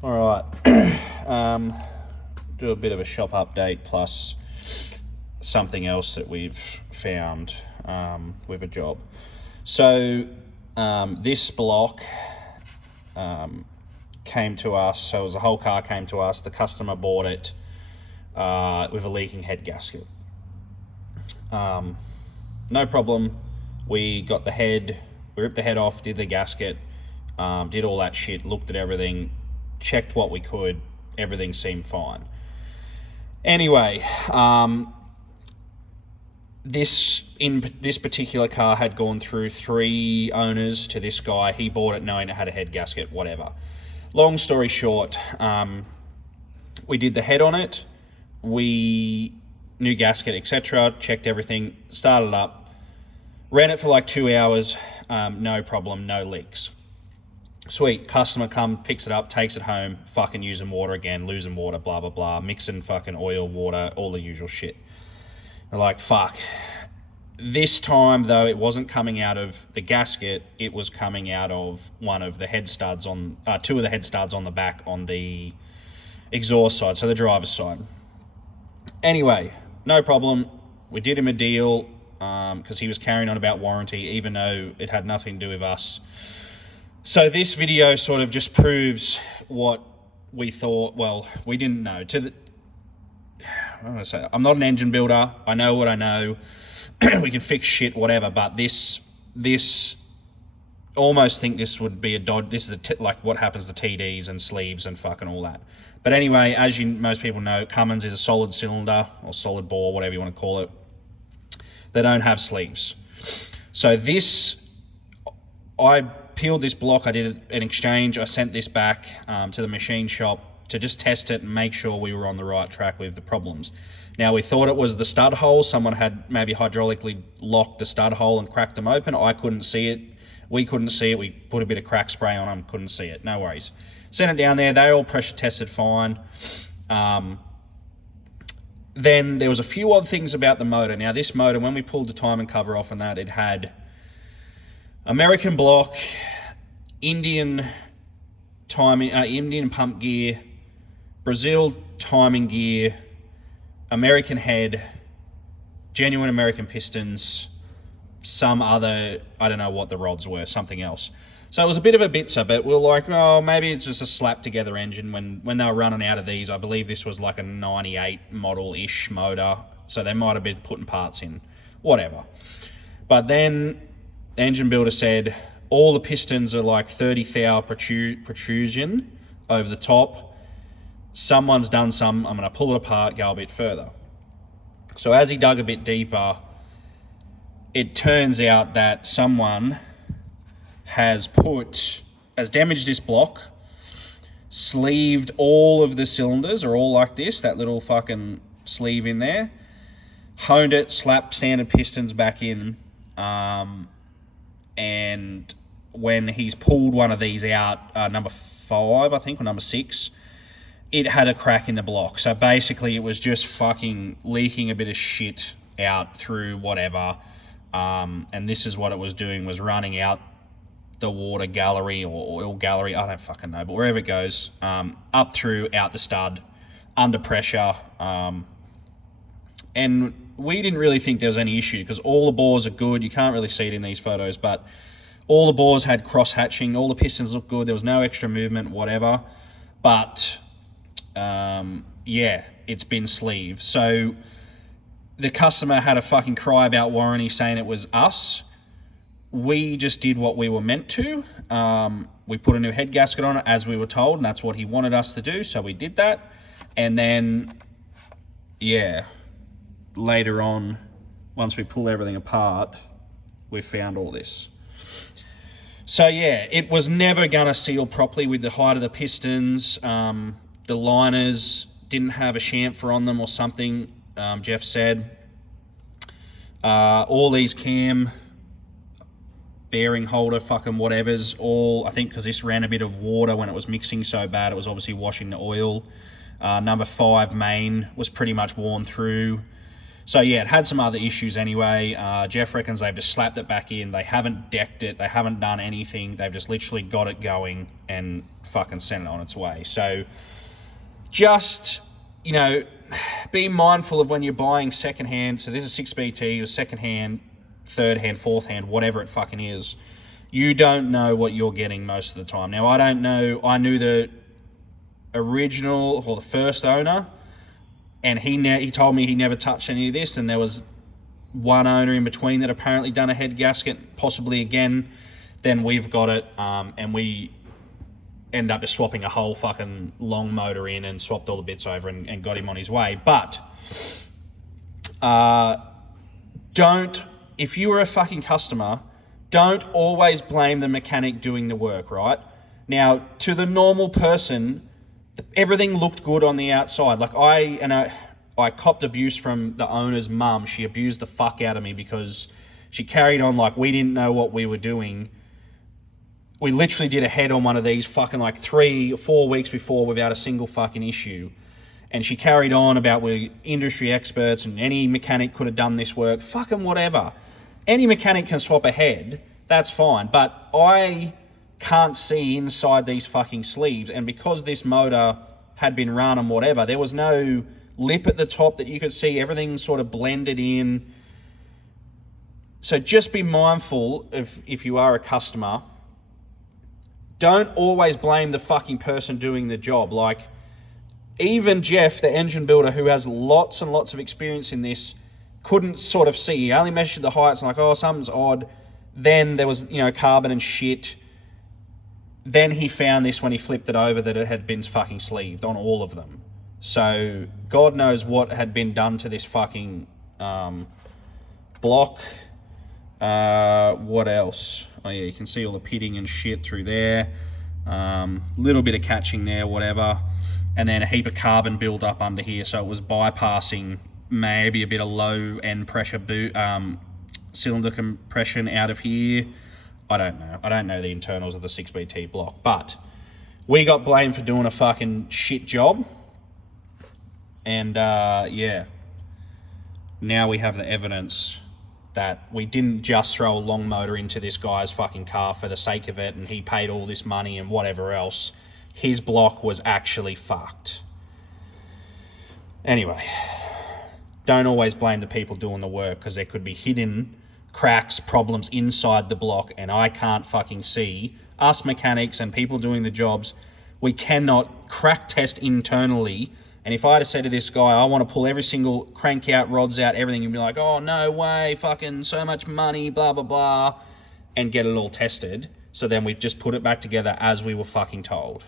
All right. Do a bit of a shop update plus something else that we've found with a job. So this block came to us. So it was the whole car came to us. The customer bought it with a leaking head gasket. No problem. We got the head. We ripped the head off. Did the gasket. Did all that shit. Looked at everything. Checked what we could. Everything seemed fine. Anyway, this particular car had gone through 3 owners to this guy. He bought it knowing it had a head gasket, whatever. Long story short, we did the head on it. We new gasket, etc. Checked everything. Started up. Ran it for like 2 hours. No problem. No leaks. Sweet. Customer picks it up, takes it home, fucking using water again, losing water, blah, blah, blah, mixing fucking oil, water, all the usual shit. They're like, fuck. This time, though, it wasn't coming out of the gasket. It was coming out of one of the head studs on, 2 of the head studs on the back on the exhaust side, so the driver's side. Anyway, no problem. We did him a deal because he was carrying on about warranty, even though it had nothing to do with us. So this video sort of just proves what we thought. Well, we didn't know. I'm not an engine builder. I know what I know. We can fix shit, whatever. But this almost think this would be a Dodge. This is like what happens to TDs and sleeves and fucking all that. But anyway, as most people know, Cummins is a solid cylinder or solid bore, whatever you want to call it. They don't have sleeves. So I peeled this block. I did an exchange. I sent this back to the machine shop to just test it and make sure we were on the right track with the problems. Now, we thought it was the stud hole. Someone had maybe hydraulically locked the stud hole and cracked them open. I couldn't see it. We couldn't see it. We put a bit of crack spray on them, couldn't see it. No worries. Sent it down there. They all pressure tested fine. Then there was a few odd things about the motor. Now, this motor, when we pulled the timing cover off on that, it had American block, Indian timing, Indian pump gear, Brazil timing gear, American head, genuine American pistons, some other, I don't know what the rods were, something else. So it was a bit of a bitzer, but we were like, oh, maybe it's just a slap together engine. When they were running out of these, I believe this was like a 98 model-ish motor, so they might have been putting parts in, whatever. But then the engine builder said all the pistons are like 30 thou protrusion over the top. Someone's done some. I'm going to pull it apart, go a bit further. So as he dug a bit deeper, it turns out that someone has damaged this block, sleeved all of the cylinders, are all like this, that little fucking sleeve in there, honed it, slapped standard pistons back in, and when he's pulled one of these out, number 5, I think, or number 6, it had a crack in the block. So basically it was just fucking leaking a bit of shit out through whatever. And this is what it was doing, was running out the water gallery or oil gallery, I don't fucking know, but wherever it goes, up through, out the stud, under pressure. And we didn't really think there was any issue because all the bores are good. You can't really see it in these photos, but all the bores had cross-hatching. All the pistons looked good. There was no extra movement, whatever. But, yeah, it's been sleeved. So the customer had a fucking cry about warranty saying it was us. We just did what we were meant to. We put a new head gasket on it as we were told, and that's what he wanted us to do, so we did that. And then, yeah, later on, once we pull everything apart, we found all this. So, yeah, it was never going to seal properly with the height of the pistons. The liners didn't have a chamfer on them or something, Jeff said. All these cam bearing holder fucking whatevers, all, I think because this ran a bit of water when it was mixing so bad, it was obviously washing the oil. Number 5 main was pretty much worn through. So yeah, it had some other issues anyway. Jeff reckons they've just slapped it back in. They haven't decked it. They haven't done anything. They've just literally got it going and fucking sent it on its way. So just, be mindful of when you're buying secondhand. So this is 6BT or secondhand, third hand, fourth hand, whatever it fucking is. You don't know what you're getting most of the time. Now, I don't know. I knew the original or the first owner, and he told me he never touched any of this, and there was one owner in between that apparently done a head gasket, possibly again. Then we've got it, and we end up just swapping a whole fucking long motor in and swapped all the bits over and got him on his way. But if you were a fucking customer, don't always blame the mechanic doing the work, right? Now, to the normal person, everything looked good on the outside. Like I copped abuse from the owner's mum. She abused the fuck out of me because she carried on like we didn't know what we were doing. We literally did a head on one of these fucking like 3 or 4 weeks before without a single fucking issue. And she carried on about we're industry experts and any mechanic could have done this work. Fucking whatever. Any mechanic can swap a head. That's fine. But I can't see inside these fucking sleeves, and because this motor had been run and whatever, there was no lip at the top that you could see. Everything sort of blended in. So just be mindful if you are a customer. Don't always blame the fucking person doing the job. Like, even Jeff, the engine builder, who has lots and lots of experience in this, couldn't sort of see. He only measured the heights and like, oh, something's odd. Then there was, carbon and shit. Then he found this when he flipped it over that it had been fucking sleeved on all of them. So God knows what had been done to this fucking block. What else? Oh yeah, you can see all the pitting and shit through there. Little bit of catching there, whatever. And then a heap of carbon built up under here, so it was bypassing maybe a bit of low end pressure cylinder compression out of here. I don't know. I don't know the internals of the 6BT block, but we got blamed for doing a fucking shit job. And yeah, now we have the evidence that we didn't just throw a long motor into this guy's fucking car for the sake of it and he paid all this money and whatever else. His block was actually fucked. Anyway, don't always blame the people doing the work, because there could be hidden cracks, problems inside the block, and I can't fucking see. Us mechanics and people doing the jobs, we cannot crack test internally. And if I had said to this guy, I want to pull every single crank out, rods out, everything, and be like, oh, no way, fucking so much money, blah, blah, blah, and get it all tested. So then we just put it back together as we were fucking told.